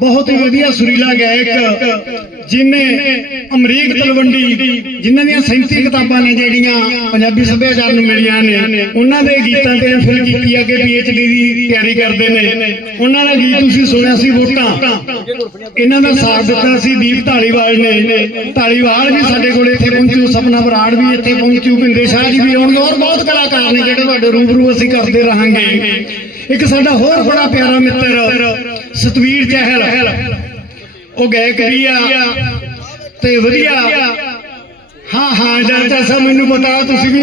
ਬਹੁਤ ਹੀ ਵਧੀਆ ਸੁਰੀਲਾ ਗਾਇਕ ਜਿਨੇ ਅਮਰੀਕ ਤਲਵੰਡੀ, ਜਿਨ੍ਹਾਂ ਦੀਆਂ 37 ਕਿਤਾਬਾਂ ਨੇ ਜਿਹੜੀਆਂ ਪੰਜਾਬੀ ਸੱਭਿਆਚਾਰ ਨੂੰ ਮਿਲੀਆਂ ਨੇ, ਉਹਨਾਂ ਦੇ ਗੀਤਾਂ ਤੇ ਫਿਲ ਕੀਤੀ ਆ ਕਿ ਪੀਐਚਡੀ ਦੀ ਤਿਆਰੀ ਕਰਦੇ ਨੇ। ਉਹਨਾਂ ਦਾ ਗੀਤ ਤੁਸੀਂ ਸੁਣਿਆ ਸੀ ਵੋਟਾਂ। ਇਹਨਾਂ ਦਾ ਸਾਥ ਦਿੱਤਾ ਸੀ ਦੀਪ ਢਾਲੀਵਾਲ ਨੇ। ਢਾਲੀਵਾਲ ਵੀ ਸਾਡੇ ਕੋਲ ਇੱਥੇ ਪਹੁੰਚੂ, ਸਪਨਾ ਬਰਾੜ ਵੀ ਇੱਥੇ ਪਹੁੰਚੂ, ਭਿੰਦੇ ਸ਼ਾਹ ਜੀ ਵੀ ਆਉਣਗੇ ਔਰ ਬਹੁਤ ਕਲਾਕਾਰ ਨੇ ਜਿਹੜੇ ਤੁਹਾਡੇ ਰੂਬਰੂ ਅਸੀਂ ਕਰਦੇ ਰਹਾਂਗੇ। ਇੱਕ ਸਾਡਾ ਹੋਰ ਬੜਾ ਪਿਆਰਾ ਮਿੱਤਰ ਸਤਵੀਰ ਚਹਿਲ ਉਹ ਗਾਇਕ ਵੀ ਆ ਤੇ ਵਧੀਆ। ਹਾਂ ਹਾਂ ਜਦ ਸਾ ਮੈਨੂੰ ਪਤਾ, ਤੁਸੀਂ ਵੀ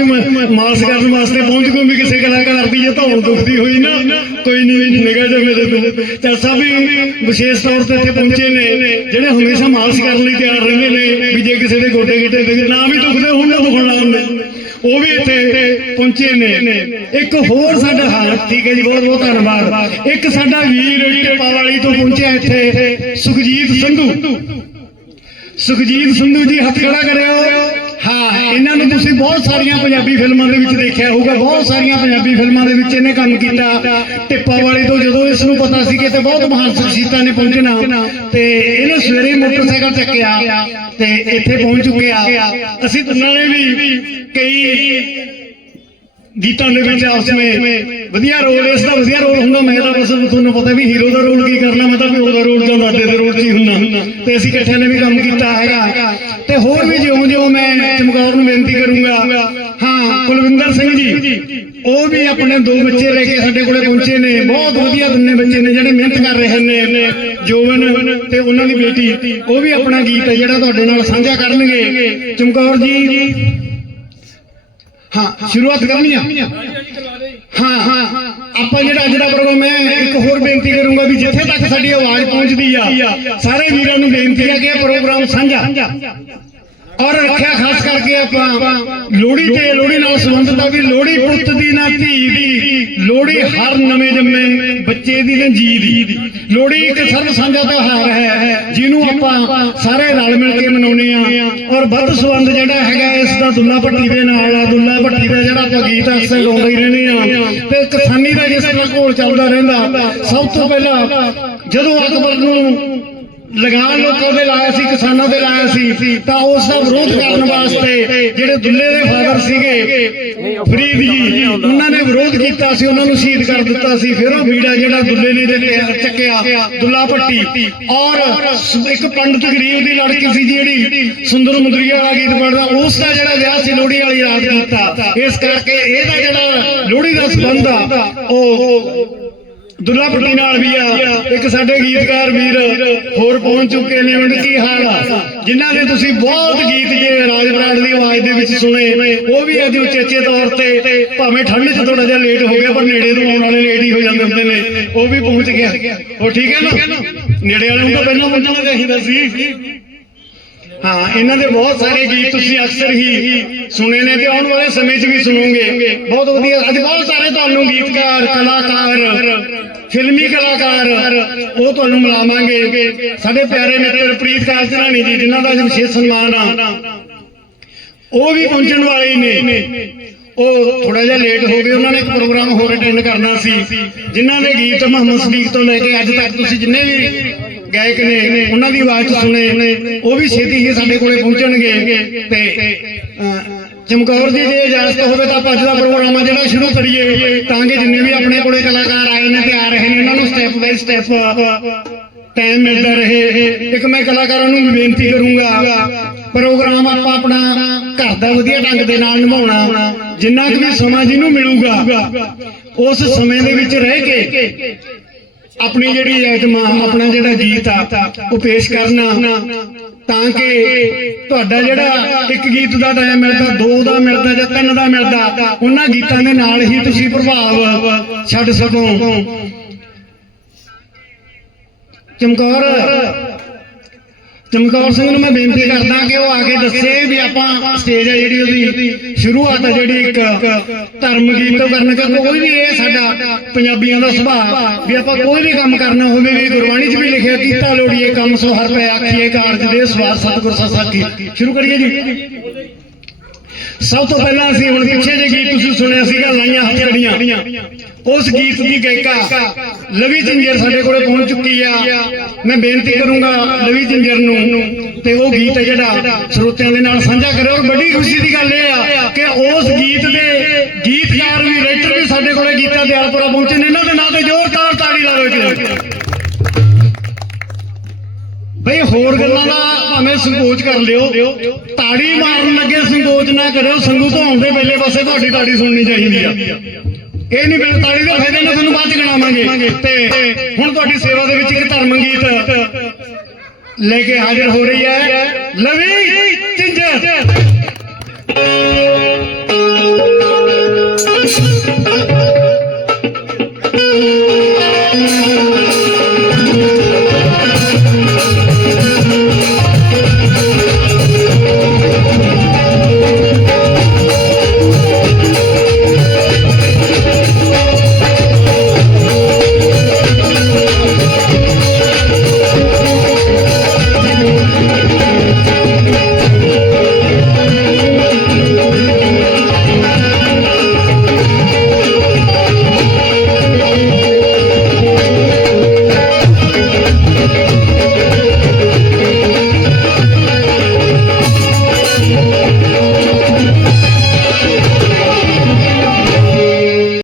ਮਾਲਸ਼ ਕਰਨ ਵਾਸਤੇ ਪਹੁੰਚ ਗਏ ਵੀ ਕਿਸੇ ਕਲਾਕਾਰ ਦੀ ਜੇ ਧੌਣ ਦੁਖਦੀ ਹੋਈ ਨਾ, ਕੋਈ ਨਹੀਂ ਨਿਗਾਹ ਜਾ ਮੇਰੇ ਤੋਂ ਚਾਸਾ ਵੀ ਵਿਸ਼ੇਸ਼ ਤੌਰ ਤੇ ਇੱਥੇ ਪਹੁੰਚੇ ਨੇ, ਜਿਹੜੇ ਹਮੇਸ਼ਾ ਮਾਲਸ਼ ਕਰਨ ਲਈ ਤਿਆਰ ਰਹਿੰਦੇ ਨੇ, ਵੀ ਜੇ ਕਿਸੇ ਦੇ ਗੋਡੇ ਗਿੱਟੇ ਨਾ ਵੀ ਦੁਖਦੇ ਹੁਣ, ਨਾ ਦੁਖਣ ਲਾਉਂਦੇ ਉਹ ਵੀ ਇੱਥੇ ਪਹੁੰਚੇ ਨੇ। ਇੱਕ ਹੋਰ ਸਾਡਾ ਹਾਂ ਠੀਕ ਹੈ ਜੀ, ਬਹੁਤ ਬਹੁਤ ਧੰਨਵਾਦ। ਇੱਕ ਸਾਡਾ ਵੀਰ ਟਿੱਪਾ ਵਾਲੀ ਤੋਂ ਪਹੁੰਚਿਆ ਇੱਥੇ, ਸੁਖਜੀਤ ਸੰਧੂ। ਸੁਖਜੀਤ ਸੰਧੂ ਜੀ, ਹੱਥ ਖੜਾ ਕਰਿਓ। ਹਾਂ, ਇਹਨਾਂ ਨੂੰ ਤੁਸੀਂ ਬਹੁਤ ਸਾਰੀਆਂ ਪੰਜਾਬੀ ਫਿਲਮਾਂ ਦੇ ਵਿੱਚ ਦੇਖਿਆ ਹੋਊਗਾ, ਬਹੁਤ ਸਾਰੀਆਂ ਪੰਜਾਬੀ ਫਿਲਮਾਂ ਦੇ ਵਿੱਚ ਇਹਨੇ ਕੰਮ ਕੀਤਾ। ਟਿੱਪਾ ਵਾਲੀ ਤੋਂ ਜਦੋਂ ਇਸ ਨੂੰ ਪਤਾ ਸੀ ਕਿ ਤੇ ਬਹੁਤ ਮਹਾਨ ਸ਼ਖਸੀਅਤਾਂ ਨੇ ਪਹੁੰਚਣਾ, ਤੇ ਇਹਨੇ ਸਵੇਰੇ ਮੋਟਰਸਾਈਕਲ ਚੱਕਿਆ ਤੇ ਇੱਥੇ ਪਹੁੰਚ ਚੁੱਕੇ ਚੁੱਕਿਆ ਅਸੀਂ ਨਾਲੇ ਵੀ ਕਈ ਗੀਤਾਂ ਦੇ ਵਿੱਚ ਆਪਸ ਵਿੱਚ ਵਧੀਆ ਰੋਲ ਇਸ ਦਾ ਵਧੀਆ ਰੋਲ ਹੁੰਦਾ, ਮੈਂ ਤਾਂ ਬਸ ਤੁਹਾਨੂੰ ਪਤਾ ਵੀ ਹੀਰੋ ਦਾ ਰੋਲ ਕੀ ਕਰਨਾ, ਮੈਂ ਤਾਂ ਪਿਓ ਦਾ ਰੋਲ ਜਾਂ ਦਾਦੇ ਦੇ ਰੋਲ 'ਚ ਹੀ ਹੁੰਦਾ। ਤੇ ਅਸੀਂ ਇਕੱਠਿਆਂ ਨੇ ਵੀ ਕੰਮ ਕੀਤਾ ਹੈਗਾ। ਤੇ ਹੋਰ ਵੀ ਜਿਉਂ ਜਿਉਂ ਮੈਂ ਚਮਕੌਰ ਨੂੰ ਬੇਨਤੀ ਕਰੂੰਗਾ, ਹਾਂ, ਕੁਲਵਿੰਦਰ ਸਿੰਘ ਜੀ, ਉਹ ਵੀ ਆਪਣੇ ਦੋ ਬੱਚੇ ਲੈ ਕੇ ਸਾਡੇ ਕੋਲੇ ਪਹੁੰਚੇ ਨੇ। ਬਹੁਤ ਵਧੀਆ ਦੋਨੇ ਬੱਚੇ ਨੇ ਜਿਹੜੇ ਮਿਹਨਤ ਕਰ ਰਹੇ ਨੇ। ਜੋਵਨ ਤੇ ਉਹਨਾਂ ਦੀ ਬੇਟੀ, ਉਹ ਵੀ ਆਪਣਾ ਗੀਤ ਹੈ ਜਿਹੜਾ ਤੁਹਾਡੇ ਨਾਲ ਸਾਂਝਾ ਕਰਨਗੇ। ਚਮਕੌਰ ਜੀ ਹਾਂ, ਸ਼ੁਰੂਆਤ ਕਰਨੀ ਆ। ਹਾਂ ਹਾਂ। ਆਪਾਂ ਜਿਹੜਾ ਅੱਜ ਦਾ ਪ੍ਰੋਗਰਾਮ ਹੈ, ਇੱਕ ਹੋਰ ਬੇਨਤੀ ਕਰੂੰਗਾ ਵੀ ਜਿੱਥੇ ਤੱਕ ਸਾਡੀ ਆਵਾਜ਼ ਪਹੁੰਚਦੀ ਆ, ਸਾਰੇ ਵੀਰਾਂ ਨੂੰ ਬੇਨਤੀ ਆ ਕਿ ਇਹ ਪ੍ਰੋਗਰਾਮ ਸਾਂਝਾ। ਔਰ ਰੱਖਿਆ ਖਾਸ ਕਰਕੇ ਆਪਾਂ ਲੋਹੜੀ ਤੇ ਲੋਹੜੀ ਨਾਲ ਸੰਬੰਧਿਤ ਆ ਵੀ ਲੋਹੜੀ ਪੁੱਤ ਦੀ ਨਾ ਧੀ ਦੀ, ਲੋਹੜੀ ਹਰ ਨਵੇਂ ਜੰਮੇ ਬੱਚੇ ਦੀ ਤੇ ਜੀ ਦੀ। ਲੋਹੜੀ ਇੱਕ ਸਰਬ ਸਾਂਝਾ ਤਿਉਹਾਰ ਹੈ, ਜਿਹਨੂੰ ਆਪਾਂ ਸਾਰੇ ਰਲ ਮਿਲ ਕੇ ਮਨਾਉਂਦੇ ਆ। ਔਰ ਵੱਧ ਸੰਬੰਧ ਜਿਹੜਾ ਹੈਗਾ ਇਸ ਦਾ ਦੁੱਲਾ ਭੱਟੀ ਦੇ ਨਾਲ ਆ, ਦੁੱਲਾ ਭੱਟੀ ਦਾ ਜਿਹੜਾ ਆਪਾਂ ਗੀਤ ਅਕਸਰ ਗਾਉਂਦੇ ਹੀ ਰਹਿੰਦੇ ਆ। ਤੇ ਕਿਸਾਨੀ ਦਾ ਜਿਸ ਤਰ੍ਹਾਂ ਘੋਲ ਚੱਲਦਾ ਰਹਿੰਦਾ, ਸਭ ਤੋਂ ਪਹਿਲਾਂ ਜਦੋਂ ਅਕਬਰ ਨੂੰ ਲਗਾਨ ਲੋਕਾਂ ਦੇ ਲਾਇਆ ਸੀ, ਕਿਸਾਨਾਂ ਦੇ ਲਾਇਆ ਸੀ, ਤਾਂ ਉਸ ਦਾ ਵਿਰੋਧ ਕਰਨ ਵਾਸਤੇ ਜਿਹੜੇ ਦੁੱਲੇ ਦੇ ਫਾਦਰ ਸੀਗੇ, ਫਰੀਦ ਜੀ, ਉਹਨਾਂ ਨੇ ਵਿਰੋਧ ਕੀਤਾ ਸੀ, ਉਹਨਾਂ ਨੂੰ ਸ਼ਹੀਦ ਕਰ ਦਿੱਤਾ ਸੀ। ਫਿਰ ਉਹ ਮੀੜਾ ਜਿਹੜਾ ਦੁੱਲੇ ਨੇ ਜਿਹੜੇ ਚੱਕਿਆ, ਦੁੱਲਾ ਭੱਟੀ। ਔਰ ਇੱਕ ਪੰਡਤ ਗਰੀਬ ਦੀ ਲੜਕੀ ਸੀ ਜਿਹੜੀ ਸੁੰਦਰ ਮੁੰਦਰੀਆ ਵਾਲਾ ਗੀਤ ਪੜਦਾ ਉਸ ਦਾ ਜਿਹੜਾ ਵਿਆਹ ਸੀ ਲੋਹੜੀ ਵਾਲੀ ਰਾਤ ਕੀਤਾ ਇਸ ਕਰਕੇ ਇਹਦਾ ਜਿਹੜਾ ਲੋਹੜੀ ਦਾ ਸੰਬੰਧ ਆ, ਉਹ ਦੁੱਲਾ ਭੱਟੀ ਨਾਲ ਵੀ ਆ। ਇੱਕ ਸਾਡੇ ਗੀਤਕਾਰ ਵੀਰ ਹੋਰ ਪਹੁੰਚ ਚੁੱਕੇ ਨੇ ਉਹਨਾਂ ਕੀ ਹਾਲ ਆ? ਜਿਨ੍ਹਾਂ ਦੇ ਤੁਸੀਂ ਬਹੁਤ ਗੀਤ ਜੇ ਰਾਜ ਬਰਾੜ ਦੀ ਆਵਾਜ਼ ਦੇ ਵਿੱਚ ਸੁਣੇ, ਉਹ ਵੀ ਅੱਜ ਉਚੇਚੇ ਤੌਰ ਤੇ ਭਾਵੇਂ ਠੰਡ 'ਚ ਥੋੜਾ ਜਿਹਾ ਲੇਟ ਹੋ ਗਿਆ, ਪਰ ਨੇੜੇ ਤੋਂ ਆਉਣ ਵਾਲੇ ਲੇਟ ਹੀ ਹੋ ਜਾਂਦੇ ਹੁੰਦੇ ਨੇ। ਉਹ ਵੀ ਪਹੁੰਚ ਗਿਆ। ਉਹ ਠੀਕ ਹੈ ਨਾ? ਨੇੜੇ ਵਾਲੇ ਨੂੰ ਤਾਂ ਪਹਿਲਾਂ ਪਹੁੰਚਣਾ ਚਾਹੀਦਾ ਸੀ। ਹਾਂ ਇਹਨਾਂ ਦੇ ਬਹੁਤ ਸਾਰੇ ਗੀਤ ਤੁਸੀਂ ਅਕਸਰ ਹੀ ਸੁਣੇ ਨੇ ਤੇ ਆਉਣ ਵਾਲੇ ਸਮੇਂ 'ਚ ਵੀ ਸੁਣੋਗੇ। ਬਹੁਤ ਵਧੀਆ। ਅੱਜ ਬਹੁਤ ਸਾਰੇ ਤੁਹਾਨੂੰ ਗੀਤਕਾਰ ਕਲਾਕਾਰ ਫਿਲਮੀ ਕਲਾਕਾਰ ਉਹ ਤੁਹਾਨੂੰ ਮਿਲਾਵਾਂਗੇ। ਸਾਡੇ ਪਿਆਰੇ ਮਿੱਤਰ ਪ੍ਰੀਤ ਕਾਲ ਧਰਾਣੀ ਜੀ ਜਿਨ੍ਹਾਂ ਦਾ ਅੱਜ ਵਿਸ਼ੇਸ਼ ਸਨਮਾਨ ਆ। ਉਹ ਵੀ ਪਹੁੰਚਣ ਵਾਲੇ ਨੇ। ਉਹ ਥੋੜਾ ਜਿਹਾ ਲੇਟ ਹੋ ਗਏ ਉਹਨਾਂ ਨੇ ਇੱਕ ਪ੍ਰੋਗਰਾਮ ਹੋਰ ਅਟੈਂਡ ਕਰਨਾ ਸੀ ਜਿਨ੍ਹਾਂ ਦੇ ਗੀਤ ਮੁਹੰਮਦ ਸਦੀਕ ਤੋਂ ਲੈ ਕੇ ਅੱਜ ਤੱਕ ਤੁਸੀਂ ਜਿੰਨੇ ਵੀ ਗਾਇਕ ਨੇ, ਉਹਨਾਂ ਦੀ ਆਵਾਜ਼ ਸੁਣੇ, ਉਹ ਵੀ ਛੇਤੀ ਹੀ ਸਾਡੇ ਕੋਲੇ ਪਹੁੰਚਣਗੇ। ਤੇ ਚਮਕੌਰ ਜੀ ਜੇ ਇਜਾਜ਼ਤ ਹੋਵੇ ਤਾਂ ਅੱਜ ਦਾ ਪ੍ਰੋਗਰਾਮ ਜਿਹੜਾ ਸ਼ੁਰੂ ਕਰੀਏ। ਤਾਂ ਕਿ ਜਿੰਨੇ ਵੀ ਆਪਣੇ ਕੋਲੇ ਕਲਾਕਾਰ ਆਏ ਨੇ ਤੇ ਆ ਰਹੇ ਨੇ, ਉਹਨਾਂ ਨੂੰ ਸਟੈਪ ਬਾਈ ਸਟੈਪ ਟਾਈਮ ਮਿਲਦਾ ਰਹੇ। ਇੱਕ ਮੈਂ ਕਲਾਕਾਰਾਂ ਨੂੰ ਵੀ ਬੇਨਤੀ ਕਰੂੰਗਾ, ਪ੍ਰੋਗਰਾਮ ਆਪਾਂ ਆਪਣਾ ਘਰ ਦਾ ਵਧੀਆ ਢੰਗ ਦੇ ਨਾਲ ਨਿਭਾਉਣਾ, ਜਿੰਨਾ ਕੁ ਵੀ ਸਮਾਂ ਜਿਹਨੂੰ ਮਿਲੂਗਾ, ਉਸ ਸਮੇਂ ਦੇ ਵਿੱਚ ਰਹਿ ਕੇ ਆਪਣੀ ਜਿਹੜੀ ਐਟਮਾ ਆਪਣਾ ਜਿਹੜਾ ਗੀਤ ਆ, ਉਹ ਪੇਸ਼ ਕਰਨਾ ਤਾਂ ਕਿ ਤੁਹਾਡਾ ਜਿਹੜਾ ਇੱਕ ਗੀਤ ਦਾ ਟਾਈਮ ਮਿਲਦਾ, ਦੋ ਦਾ ਮਿਲਦਾ ਜਾਂ ਤਿੰਨ ਦਾ ਮਿਲਦਾ, ਉਹਨਾਂ ਗੀਤਾਂ ਦੇ ਨਾਲ ਹੀ ਤੁਸੀਂ ਪ੍ਰਭਾਵ ਛੱਡ ਸਕੋ। ਚਮਕੌਰ ਚਮਕੌਰ ਸਿੰਘ ਨੂੰ ਮੈਂ ਬੇਨਤੀ ਕਰਦਾ ਕਿ ਉਹ ਆ ਕੇ ਦੱਸੇ ਵੀ ਆਪਾਂ ਸਟੇਜ ਹੈ ਜਿਹੜੀ ਉਹਦੀ, ਸ਼ੁਰੂਆਤ ਹੈ ਜਿਹੜੀ ਇੱਕ ਧਰਮ ਗੀਤ ਤੋਂ ਕਰਨ ਕਿ ਕੋਈ ਵੀ ਇਹ ਸਾਡਾ ਪੰਜਾਬੀਆਂ ਦਾ ਸੁਭਾਅ, ਵੀ ਆਪਾਂ ਕੋਈ ਵੀ ਕੰਮ ਕਰਨਾ ਹੋਵੇ, ਵੀ ਗੁਰਬਾਣੀ 'ਚ ਵੀ ਲਿਖਿਆ, ਕੀਤਾ ਲੋੜੀਏ ਕੰਮ, ਸੋ ਹਰ ਪੈ ਆਖੀਏ, ਕਾਰਜ ਦੇ, ਸਵਾਰ ਸਤਿਗੁਰ ਸਸਾਖੀ ਸ਼ੁਰੂ ਕਰੀਏ ਜੀ। ਸਭ ਤੋਂ ਪਹਿਲਾਂ ਅਸੀਂ ਹੁਣ ਪਿੱਛੇ ਜੇ ਗੀਤ ਤੁਸੀਂ ਸੁਣਿਆ ਸੀਗਾ, ਲਾਈਆਂ ਹੱਥੜੀਆਂ ਉਸ ਗੀਤ ਦੀ ਗਾਇਕਾ ਲਵੀ ਜਿੰਜਰ ਸਾਡੇ ਕੋਲੇ ਪਹੁੰਚ ਚੁੱਕੀ ਆ। ਮੈਂ ਬੇਨਤੀ ਕਰੂੰਗਾ ਲਵੀ ਜਿੰਜਰ ਨੂੰ ਤੇ ਉਹ ਗੀਤ ਹੈ ਜਿਹੜਾ ਸਰੋਤਿਆਂ ਦੇ ਨਾਲ ਸਾਂਝਾ ਕਰਿਓ। ਔਰ ਵੱਡੀ ਖੁਸ਼ੀ ਦੀ ਗੱਲ ਇਹ ਆ ਕਿ ਉਸ ਗੀਤ ਦੇ ਗੀਤਕਾਰ ਵੀ, ਰਾਈਟਰ ਵੀ ਸਾਡੇ ਕੋਲੇ ਗੀਤਾ ਦਿਆਲਪੁਰਾ ਪਹੁੰਚੇ ਨੇ। ਇਹਨਾਂ ਦੇ ਨਾਂ ਤੇ ਜ਼ੋਰਦਾਰ ਤਾੜੀ ਲਾ ਦਿਓ ਜੀ ਬਈ ਹੋਰ ਗੱਲਾਂ ਦਾ ਭਾਵੇਂ ਸੰਕੋਚ ਕਰ ਲਿਓ। ਤਾੜੀ ਮਾਰਨ ਲੱਗੇ ਸੰਕੋਚ ਨਾ ਕਰਿਓ। ਸੰਗੂ ਤੋਂ ਆਉਂਦੇ ਵੇਲੇ ਪਾਸੇ ਤੁਹਾਡੀ ਤਾੜੀ ਸੁਣਨੀ ਚਾਹੀਦੀ ਆ। ਇਹ ਨਹੀਂ ਬਿਲ ਤਾੜੀ ਦੇ ਫਾਇਦੇ ਨੇ ਤੁਹਾਨੂੰ ਬਾਅਦ ਚ ਗਣਾਵਾਂਗੇ। ਤੇ ਹੁਣ ਤੁਹਾਡੀ ਸੇਵਾ ਦੇ ਵਿੱਚ ਇੱਕ ਧਰਮ ਗੀਤ ਲੈ ਕੇ ਹਾਜ਼ਰ ਹੋ ਰਹੀ ਹੈ। ਲਵੀ ਚਿੰਜਰ